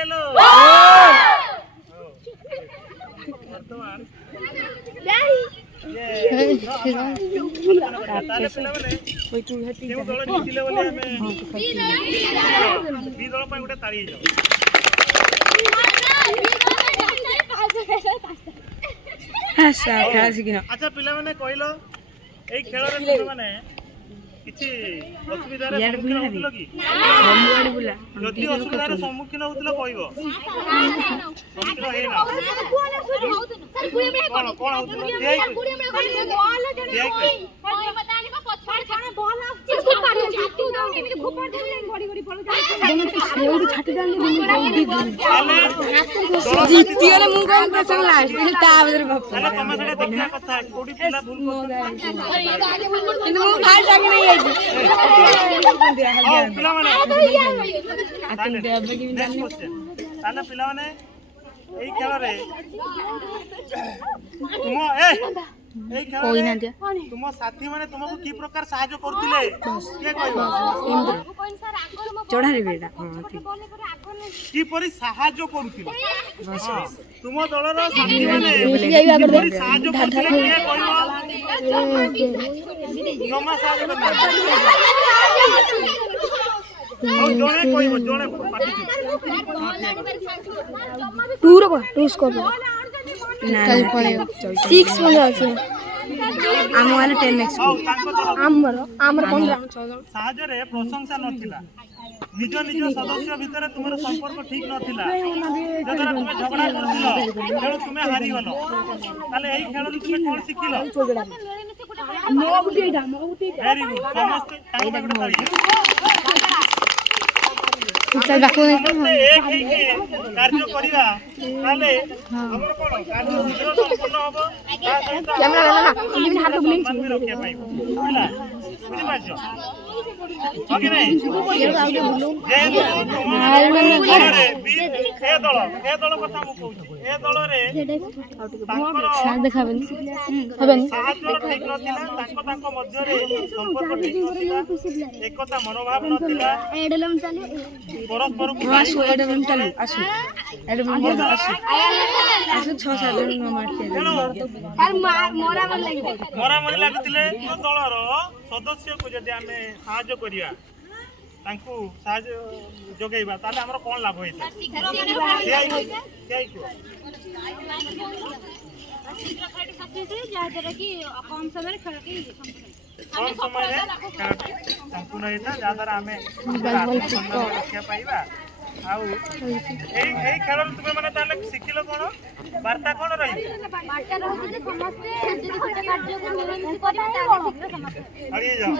hello वर्तमान ताले पिला माने ओइ तू हेती केउ दल जितिले बोले हमें बी दल पय गुटे ताली जाओ अच्छा पिला माने कहलो ए खेल रे तुम माने किछि असुविधा रे सम्मुखीन होतलो कि हमवाडी बुला जति असुविधा रे सम्मुखीन होतलो कहबो सम्मुखीन हे ना सर गुडी में कोन होतलो देई गुडी में बॉल जने बतानी बा पछाड़ छाने बॉल आछी खूब पाड़ी छाती दाउ केमिति खूब पाड़ी देले बड़ी बड़ी पड़ जाय सेउडी छाटी दाले जितिले मु कोन प्रसंग लास्ट ता बदर बाप चलो तमे सेटा देखिया कथा कोडी पिला भूल किंतु मु फाइट आगे नहीं आइ पिला माने आतन देबे कि जानि ताना पिला माने एई खेल रे तुम ए कोई ना दिया तुम साथी माने तुमको की प्रकार सहायता करथिले के कहबो चढ़ा रे बेटा हां ठीक की परि सहायता करथिले तुम दलर साथी माने परि सहायता करथिले के कहबो जमा सहायता करना जोने कहबो जोने पाटी टू रो टू स्कोर कल पड़े 6 बजे আছে आम वाले 10 नेक्स्ट आमर 15 साहज रे प्रशंसा नथिला निज निज सदस्य भितर तुमर संपर्क ठीक नथिला जदरा तुमे झगड़ा करथिलो तेणु तुमे हारि गलो ताले एही खेल रे तुमे कोन सिखिलो मो गुटी वेरी गुड समस्त तांको गुटे ताली चल बाको एक कार्य करिवा ताले हमर कोन कार्य शीघ्र संपूर्ण होबो कैमरा वाला ना इमिन हाथ बुलिंग रखिया पाइबो बुझला बुझि पाछो ओके नै ए दल कथा मु कहू ए दल रे साथ देखाबेनी हबेनी साथ ठीक नथिला तांको मध्य रे संपर्क ठीक नथिला एकता मनोभाव नथिला एडलम चले परस्पर आसु एडलम चले आसु एडलम आसु 6-7 जन मारते यार मोरा मन लागथिले तो दलर सदस्य को जदि हमें सहायता करिया तांको सहायता जोगैबा ताले हमर कोन लाभ होइता शीघ्र खाटी सकते जा जरा कि कम समय खेल के कम समय रे संपूर्ण होइता जा द्वारा हमें रक्षा पाइबा आउ एई खेल तुमे माने ताले सिखिलो कोन वार्ता कोन रही वार्ता रहते समस्त जदि छोटा कार्य को मिलन करिता शीघ्र समस्त हरि जाओ